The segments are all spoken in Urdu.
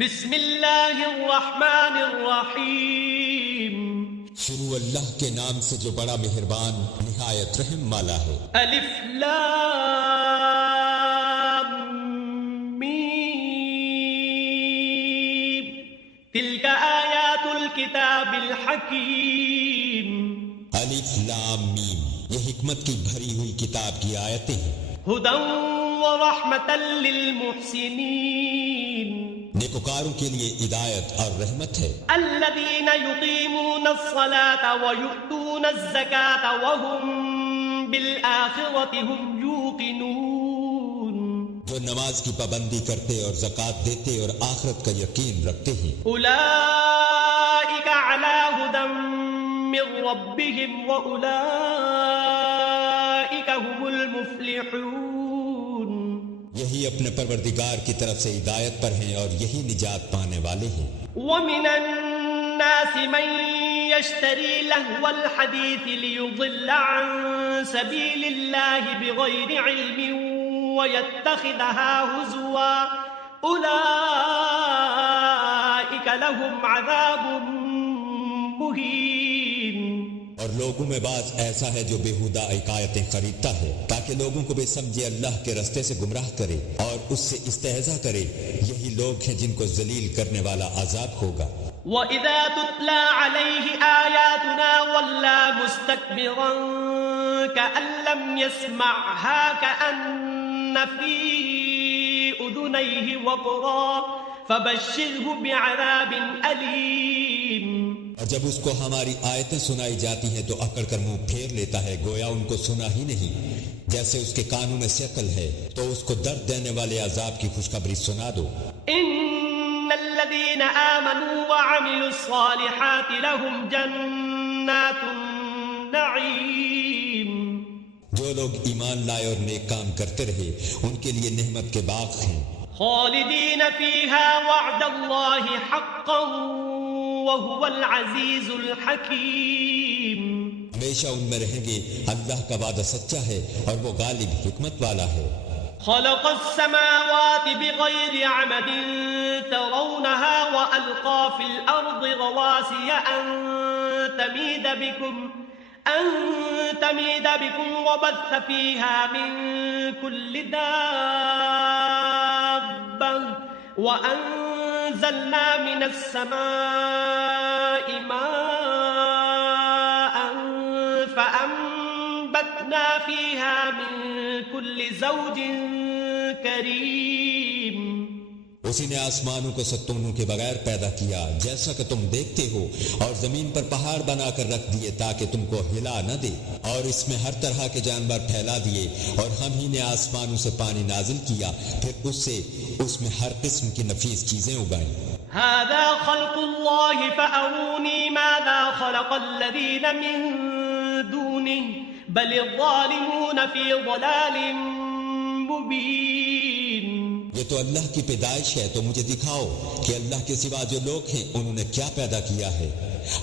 بسم اللہ الرحمن الرحیم. شروع اللہ کے نام سے جو بڑا مہربان نہایت رحم والا ہے. الف لام میم. تلک آیات الکتاب الحکیم. الف لام میم، یہ حکمت کی بھری ہوئی کتاب کی آیتیں ہیں. ہدی ورحمۃ للمحسنین. نیکوکاروں کے لیے ہدایت اور رحمت ہے. الذین یقیمون الصلاة ویؤتون الزکاة وهم بالآخرة هم یوقنون. جو نماز کی پابندی کرتے اور زکوٰۃ دیتے اور آخرت کا یقین رکھتے ہیں. اولئک علی ھدی من ربهم واولئک هم المفلحون. یہی اپنے پروردگار کی طرف سے ہدایت پر ہیں اور یہی نجات پانے والے ہیں. ومن الناس من يشتري لهو الحديث ليضل عن سبيل الله بغير علم ويتخذها هزوا أولئك لهم عذاب مهين. اور لوگوں میں بعض ایسا ہے جو بےہودہ حکایتیں خریدتا ہے تاکہ لوگوں کو بے سمجھے اللہ کے رستے سے گمراہ کرے اور اس سے استہزاء کرے. یہی لوگ ہیں جن کو ذلیل کرنے والا عذاب ہوگا. وَإِذَا تُتْلَى عَلَيْهِ آيَاتُنَا وَلَّى مُسْتَكْبِرًا كَأَن لَّمْ يَسْمَعْهَا كَأَنَّ فِي أُذُنَيْهِ وَقْرًا فَبَشِّرْهُ بِعَذَابٍ أَلِيمٍ. اور جب اس کو ہماری آیتیں سنائی جاتی ہیں تو اکڑ کر منہ پھیر لیتا ہے گویا ان کو سنا ہی نہیں. جیسے اس کے کانوں میں شکل ہے تو اس کو درد دینے والے عذاب کی خوشخبری سنا دو. ان الذين آمنوا وعملوا الصالحات لهم جنات النعيم. جو لوگ ایمان لائے اور نیک کام کرتے رہے ان کے لیے نعمت کے باغ ہیں. خالدین فیہا وعد اللہ حقا وهو العزیز الحکیم. ہمیشہ ان میں رہیں گے. اللہ کا وعدہ سچا ہے اور وہ غالب حکمت والا ہے. خلق السماوات بغیر عمد ترونها وألقى في الأرض رواسي أن تميد بكم وبث فيها من كل دابة وأنزلنا من السماء ماء فأنبتنا فيها من كل زوج كريم. اسی نے آسمانوں کو ستونوں کے بغیر پیدا کیا جیسا کہ تم دیکھتے ہو اور زمین پر پہاڑ بنا کر رکھ دیے تاکہ تم کو ہلا نہ دے اور اس میں ہر طرح کے جانور پھیلا دیے اور ہم ہی نے آسمانوں سے پانی نازل کیا پھر اس میں ہر قسم کی نفیس چیزیں اگائیں. هذا خلق الله فأروني ماذا خلق الذين من دونه بل الظالمون في ضلال مبين. یہ تو اللہ کی پیدائش ہے تو مجھے دکھاؤ کہ اللہ کے سوا جو لوگ ہیں انہوں نے کیا پیدا کیا ہے.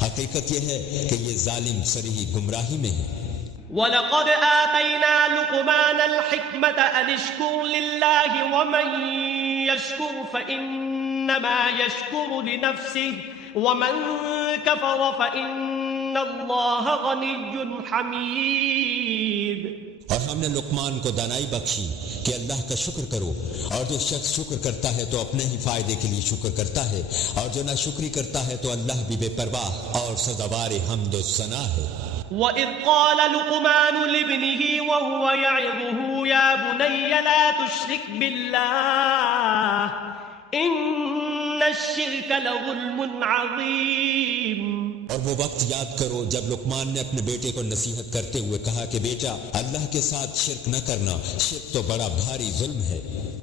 حقیقت یہ ہے کہ یہ ظالم صریح گمراہی میں ہیں. وَلَقَدْ آتَيْنَا لُقْمَانَ الْحِكْمَةَ أَنِ اشْكُرْ لِلَّهِ وَمَنْ يَشْكُرْ فَإِنَّمَا يَشْكُرُ لِنَفْسِهِ وَمَنْ كَفَرَ فَإِنَّ اللَّهَ غَنِيٌّ حَمِيدٌ. اور ہم نے لقمان کو دانائی بخشی کہ اللہ کا شکر کرو اور جو شخص شکر کرتا ہے تو اپنے ہی فائدے کے لیے شکر کرتا ہے اور جو ناشکری کرتا ہے تو اللہ بھی بے پرواہ اور سزاوار حمد و ثنا ہے. وَإِذْ قَالَ لُقْمَانُ لِابْنِهِ وَهُوَ يَعِظُهُ يَا بُنَيَّ لَا تُشْرِكْ بِاللَّهِ إِنَّ الشِّرْكَ لَظُلْمٌ عَظِيمٌ. اور وہ وقت یاد کرو جب لقمان نے اپنے بیٹے کو نصیحت کرتے ہوئے کہا کہ بیٹا اللہ کے ساتھ شرک نہ کرنا، شرک تو بڑا بھاری ظلم ہے.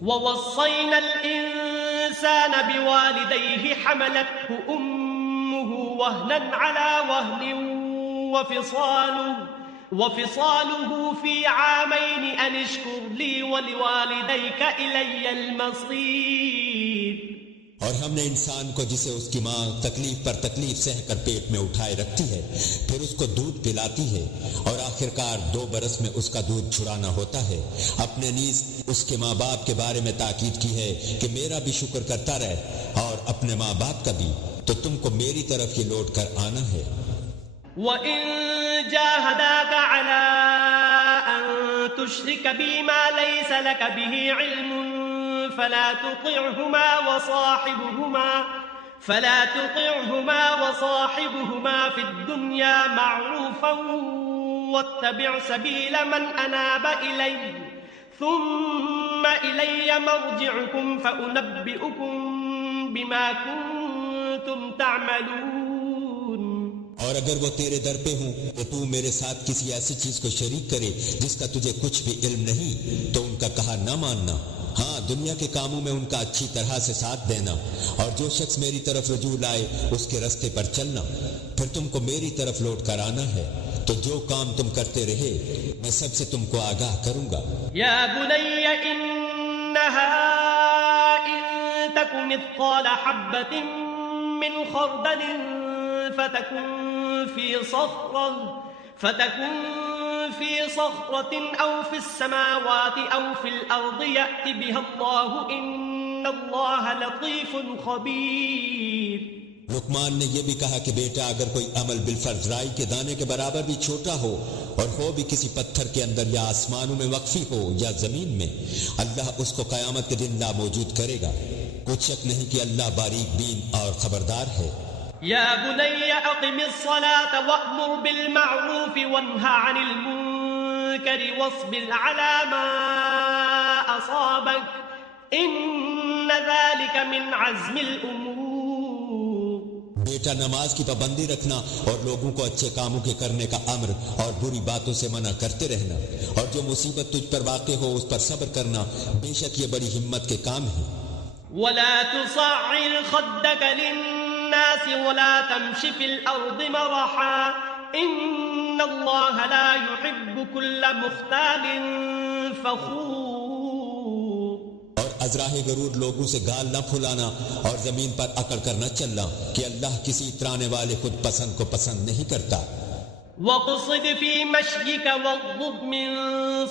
وَوَصَّيْنَا الْإِنسَانَ بِوَالِدَيْهِ حَمَلَتْهُ أُمُّهُ وَهْنًا عَلَى وَهْنٍ وفصاله في عامين أن اشكر لي ولوالديك إلي المصير. اور ہم نے انسان کو جسے اس کی ماں تکلیف پر تکلیف سہ کر پیٹ میں اٹھائے رکھتی ہے، پھر اس کو دودھ پلاتی ہے اور آخرکار 2 برس میں اس کا دودھ چھڑانا ہوتا ہے، اپنے نیز اس کے ماں باپ کے بارے میں تاکید کی ہے کہ میرا بھی شکر کرتا رہ اور اپنے ماں باپ کا بھی، تو تم کو میری طرف ہی لوٹ کر آنا ہے۔ وَإِن جَاهَدَاكَ عَلَىٰ أَن تُشْرِكَ بِي مَا لَيْسَ لَكَ بِهِ عِلْمٌ فَلَا تُطِعْهُمَا وَصَاحِبْهُمَا فِي الدُّنْيَا مَعْرُوفًا وَاتَّبِعْ سَبِيلَ مَنْ أَنَابَ إِلَيَّ ثُمَّ إِلَيَّ مَرْجِعُكُمْ فَأُنَبِّئُكُم بِمَا كُنتُمْ تَعْمَلُونَ۔ اور اگر وہ تیرے در پہ ہوں تو تو میرے ساتھ کسی ایسی چیز کو شریک کرے جس کا تجھے کچھ بھی علم نہیں تو ان کا کہا نہ ماننا، ہاں دنیا کے کاموں میں ان کا اچھی طرح سے ساتھ دینا، اور جو شخص میری طرف رجوع لائے اس کے رستے پر چلنا، پھر تم کو میری طرف لوٹ کر آنا ہے، تو جو کام تم کرتے رہے میں سب سے تم کو آگاہ کروں گا۔ یا بنی انہا ان تک مثقال حبۃ من خردل فتكن في صخرة أو في السماوات أو في الأرض يأت بها الله إن الله لطيف خبير۔ لقمان نے یہ بھی کہا کہ بیٹا اگر کوئی عمل بالفرض رائی کے دانے کے برابر بھی چھوٹا ہو اور ہو بھی کسی پتھر کے اندر یا آسمانوں میں وقفی ہو یا زمین میں، اللہ اس کو قیامت کے دن لا موجود کرے گا، کچھ شک نہیں کہ اللہ باریک بین اور خبردار ہے۔ یا بنی اقم الصلاة وأمر بالمعروف وانہ عن المنکر واصبر على ما اصابک ان ذلك من عزم الامور۔ بیٹا نماز کی پابندی رکھنا اور لوگوں کو اچھے کاموں کے کرنے کا امر اور بری باتوں سے منع کرتے رہنا، اور جو مصیبت تجھ پر واقع ہو اس پر صبر کرنا، بے شک یہ بڑی ہمت کے کام ہیں۔ ولا تصعر خدك للناس ولا تمش في الأرض مرحا إن الله لا يحب كل مختال فخور۔ اور ازراہ غرور لوگوں سے گال نہ پھلانا اور زمین پر اکڑ کر نہ چلنا کہ اللہ کسی اترانے والے خود پسند کو پسند نہیں کرتا۔ وَاقْصِدْ فِي مَشْيِكَ وَاغْضُضْ مِن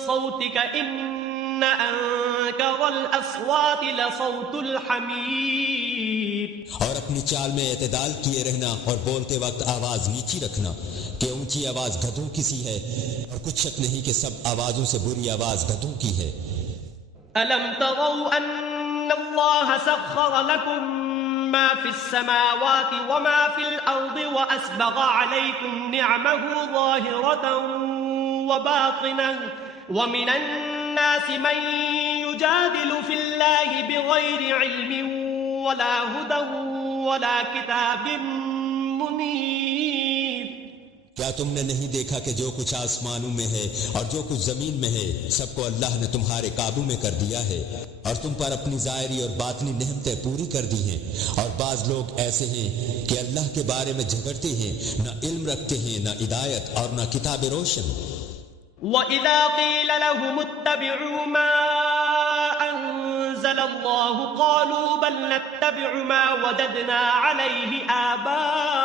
صَوْتِكَ إِنَّ أَنكَرَ الْأَصْوَاتِ لَصَوْتُ الْحَمِيرِ۔ اور اپنی چال میں اعتدال کیے رہنا اور بولتے وقت آواز نیچی رکھنا کہ اونچی آواز گدھوں کی سی ہے، اور کچھ شک نہیں کہ سب آوازوں سے بری آواز گدھوں کی ہے۔ أَلَمْ تَرَوْا أَنَّ اللَّهَ سَخَّرَ لَكُم مَّا فِي السَّمَاوَاتِ وَمَا فِي الْأَرْضِ وَأَسْبَغَ عَلَيْكُمْ نِعْمَهُ ظَاهِرَةً وَبَاطِنَةً وَمِنَ النَّاسِ مَن يُجَادِلُ فِي اللَّهِ بِغَيْرِ عِلْمٍ وَلَا هُدًى وَلَا كِتَابٍ مُنِيرٍ۔ کیا تم نے نہیں دیکھا کہ جو کچھ آسمانوں میں ہے اور جو کچھ زمین میں ہے سب کو اللہ نے تمہارے قابو میں کر دیا ہے، اور تم پر اپنی ظاہری اور باطنی نعمتیں پوری کر دی ہیں، اور بعض لوگ ایسے ہیں کہ اللہ کے بارے میں جھگڑتے ہیں، نہ علم رکھتے ہیں، نہ ہدایت اور نہ کتاب روشن۔ وَإِذَا قِيلَ لَهُمُ اتَّبِعُوا مَا أَنزَلَ اللَّهُ قَالُوا بَلْ نَتَّبِعُ مَا وَجَدْنَا عَلَيْهِ آبَاءَنَا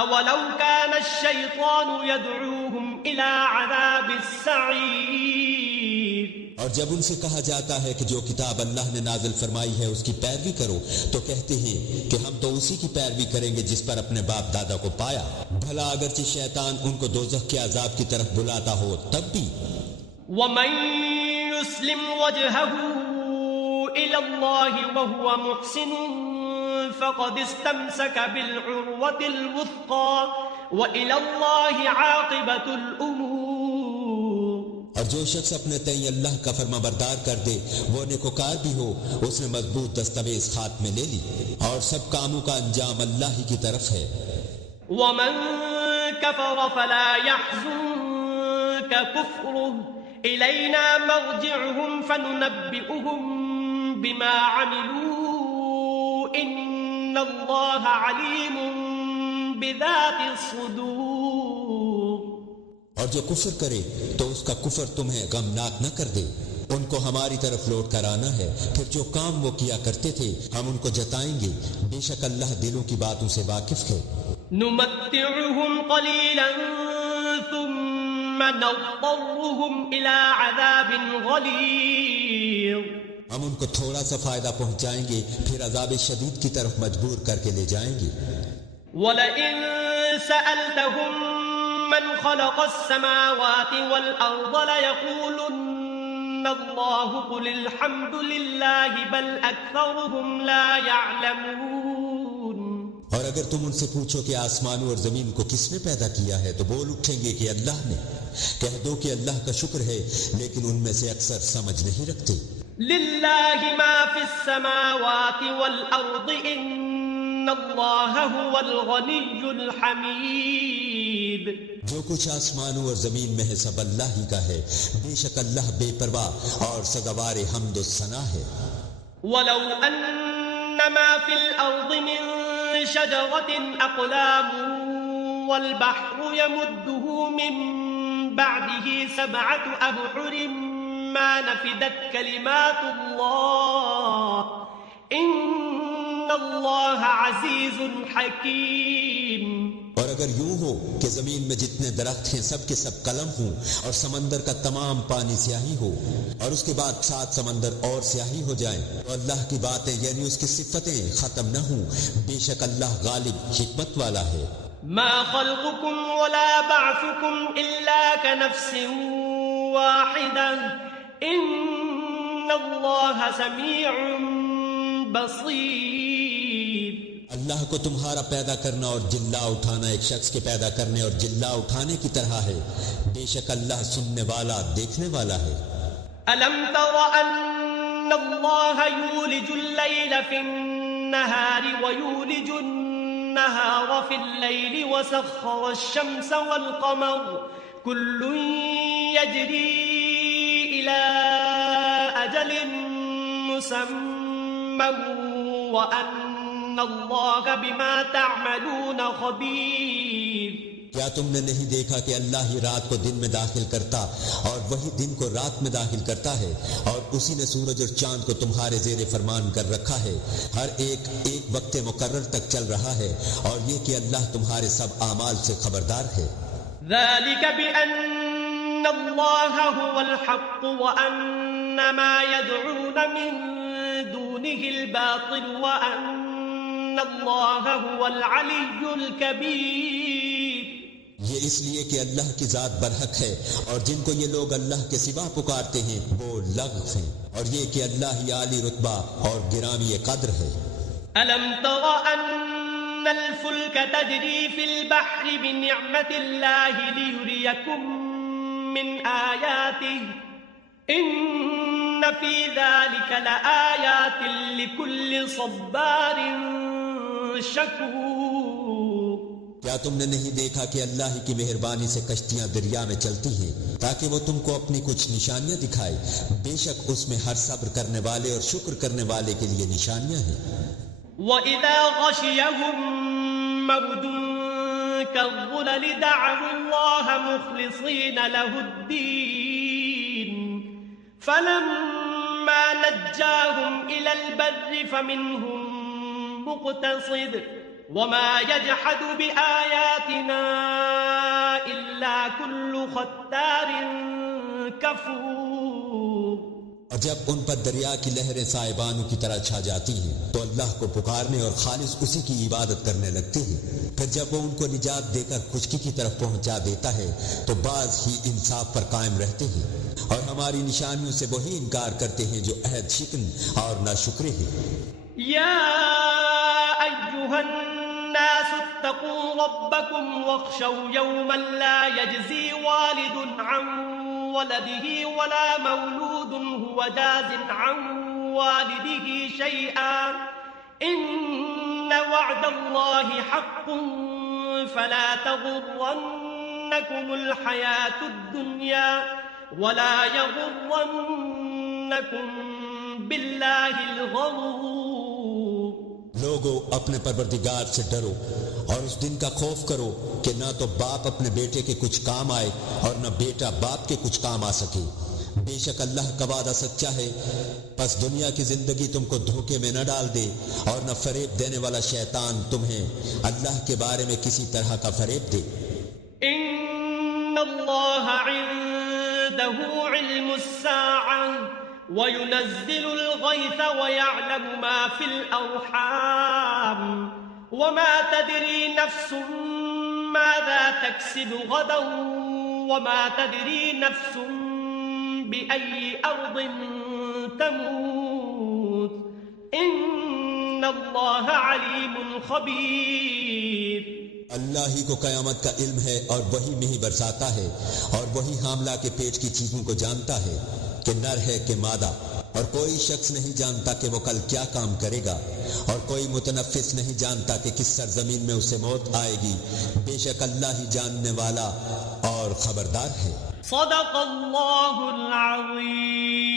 أَوَلَوْ كَانَ الشَّيْطَانُ يَدْعُوهُمْ إِلَى عَذَابِ السَّعِيرِ۔ اور جب ان سے کہا جاتا ہے کہ جو کتاب اللہ نے نازل فرمائی ہے اس کی پیروی کرو تو کہتے ہیں کہ ہم تو اسی کی پیروی کریں گے جس پر اپنے باپ دادا کو پایا، بھلا اگرچہ شیطان ان کو دوزخ کے عذاب کی طرف بلاتا ہو تب بھی۔ وَمَن يُسْلِمْ وَجْهَهُ إِلَى اللَّهِ وَهُوَ مُحْسِنٌ فَقَدِ اسْتَمْسَكَ بِالْعُرْوَةِ الْوُثْقَى وَإِلَى اللَّهِ عَاقِبَةُ الْأُمُورِ۔ اور جو شخص اپنے تئیں اللہ کا فرما بردار کر دے وہ نیکوکار بھی ہو، اس نے مضبوط دستاویز ہاتھ میں لے لی، اور سب کاموں کا انجام اللہ ہی کی طرف ہے۔ وَمَن كَفَرَ فَلَا يَحْزُنكَ كُفْرُهُ إِلَيْنَا مَرْجِعُهُمْ فَنُنَبِّئُهُم بِمَا عَمِلُوا إِنَّ اللَّهَ عَلِيمٌ بِذَاتِ الصُّدُورِ۔ اور جو کفر کرے تو اس کا کفر تمہیں غمناک نہ کر دے، ان کو ہماری طرف لوٹ کر آنا ہے، پھر جو کام وہ کیا کرتے تھے ہم ان کو جتائیں گے، بے شک اللہ دلوں کی باتوں سے واقف ہے۔ نمتعهم قليلا ثم نضطرهم إلى عذاب غليظ ہم ان کو تھوڑا سا فائدہ پہنچائیں گے، پھر عذاب شدید کی طرف مجبور کر کے لے جائیں گے۔ وَلَئِن سَأَلْتَهُم مَّنْ خَلَقَ السَّمَاوَاتِ وَالْأَرْضَ لَيَقُولُنَّ اللَّهُ قُلِ الْحَمْدُ لِلَّهِ بَلْ أَكْثَرُهُمْ لَا يَعْلَمُونَ۔ اور اگر تم ان سے پوچھو کہ آسمانوں اور زمین کو کس نے پیدا کیا ہے تو بول اٹھیں گے کہ اللہ نے۔ کہہ دو کہ اللہ کا شکر ہے، لیکن ان میں سے اکثر سمجھ نہیں رکھتے۔ لِلَّهِ مَا فِي السَّمَاوَاتِ وَالْأَرْضِ إِنَّ اللَّهَ هُوَ الْغَنِيُّ الْحَمِيدُ۔ جو کچھ آسمانوں اور زمین میں ہے سب اللہ ہی کا ہے، بے شک اللہ بے پرواہ اور سزاوار حمد و ثنا ہے۔ وَلَوْ أَنَّ مَا فِي الْأَرْضِ مِن شَجَرَةٍ أَقْلَامٌ وَالْبَحْرُ يَمُدُّهُ مِن بَعْدِهِ سَبْعَةُ أَبْحُرٍ مَا نَفِدَتْ كَلِمَاتُ اللَّهِ إِنَّ اللَّهَ عَزِيزٌ حَكِيمٌ۔ اور اگر یوں ہو کہ زمین میں جتنے درخت ہیں سب کے سب قلم ہوں اور سمندر کا تمام پانی سیاہی ہو اور اس کے بعد 7 سمندر اور سیاہی ہو جائیں تو اللہ کی باتیں یعنی اس کی صفتیں ختم نہ ہوں، بے شک اللہ غالب حکمت والا ہے۔ ما خلقكم ولا بعثكم إلا كنفس واحدة إن الله سميع بصير۔ اللہ کو تمہارا پیدا کرنا اور جلا اٹھانا ایک شخص کے پیدا کرنے اور جلا اٹھانے کی طرح ہے، بے شک اللہ سننے والا دیکھنے والا ہے۔ ألم تر أن الله يولج الليل في النهار ويولج النهار في الليل وسخر الشمس والقمر كل يجري إلى أجل مسمى وأن الله بما تعملون خبير۔ کیا تم نے نہیں دیکھا کہ اللہ ہی رات کو دن میں داخل کرتا اور وہی دن کو رات میں داخل کرتا ہے، اور اسی نے سورج اور چاند کو تمہارے زیر فرمان کر رکھا ہے، ہر ایک وقت مقرر تک چل رہا ہے، اور یہ کہ اللہ تمہارے سب اعمال سے خبردار ہے۔ ذلك بأن الله هو الحق وأن ما يدعون من دونه الباطل وأن الله هو العلي الكبير۔ یہ اس لیے کہ اللہ کی ذات برحق ہے اور جن کو یہ لوگ اللہ کے سوا پکارتے ہیں وہ لغو ہیں، اور یہ کہ اللہ ہی عالی رتبہ اور گرامی قدر ہے۔ ألم تر أن الفلك تجري في البحر بنعمة الله ليريكم من آياته إن في ذلك لآيات لكل صبار شكور۔ کیا تم نے نہیں دیکھا کہ اللہ کی مہربانی سے کشتیاں دریا میں چلتی ہیں تاکہ وہ تم کو اپنی کچھ نشانیاں دکھائے، بے شک اس میں ہر صبر کرنے والے اور شکر کرنے والے کے لیے نشانیاں ہیں۔ وَإِذَا غَشِيَهُم مَّوْجٌ كَالظُّلَلِ دَعَوُا اللَّهَ مُخْلِصِينَ لَهُ الدِّينَ فَلَمَّا نَجَّاهُمْ إِلَى الْبَرِّ فَمِنْهُم مُّقْتَصِدٌ وَمَا يَجْحَدُ بِآيَاتِنَا إِلَّا كُلُّ خَتَّارٍ كَفُورٍ۔ اور جب ان پر دریا کی لہریں سائبانوں کی طرح چھا جاتی ہیں تو اللہ کو پکارنے اور خالص اسی کی عبادت کرنے لگتے ہیں، پھر جب وہ ان کو نجات دے کر خشکی کی طرف پہنچا دیتا ہے تو بعض ہی انصاف پر قائم رہتے ہیں، اور ہماری نشانیوں سے وہی انکار کرتے ہیں جو عہد شکن اور ناشکرے ہیں۔ یا ایھا الناس اتقوا ربکم واخشوا یوما لا یجزی والد عن ولده ولا مولود هو جاز عن والده شيئا إن وعد الله حق فلا تغرنكم الحياة الدنيا ولا يغرنكم بالله الغرور۔ لوگو اپنے پروردگار سے ڈرو اور اس دن کا خوف کرو کہ نہ تو باپ اپنے بیٹے کے کچھ کام آئے اور نہ بیٹا باپ کے کچھ کام آ سکے۔ بے شک اللہ کا وعدہ سچا ہے، پس دنیا کی زندگی تم کو دھوکے میں نہ ڈال دے، اور نہ فریب دینے والا شیطان تمہیں اللہ کے بارے میں کسی طرح کا فریب دے۔ ان اللہ عنده علم الساعة وينزل الغيث ويعلم ما في الأرحام وما تدري نفس ماذا تكسب غدا وما تدري نفس بأي أرض تموت إن الله عليم خبير۔ اللہ ہی کو قیامت کا علم ہے اور وہی میں ہی برساتا ہے، اور وہی حاملہ کے پیٹ کی چیزوں کو جانتا ہے کہ نر ہے کہ مادہ، اور کوئی شخص نہیں جانتا کہ وہ کل کیا کام کرے گا، اور کوئی متنفس نہیں جانتا کہ کس سرزمین میں اسے موت آئے گی۔ بے شک اللہ ہی جاننے والا اور خبردار ہے۔ صدق اللہ العظیم۔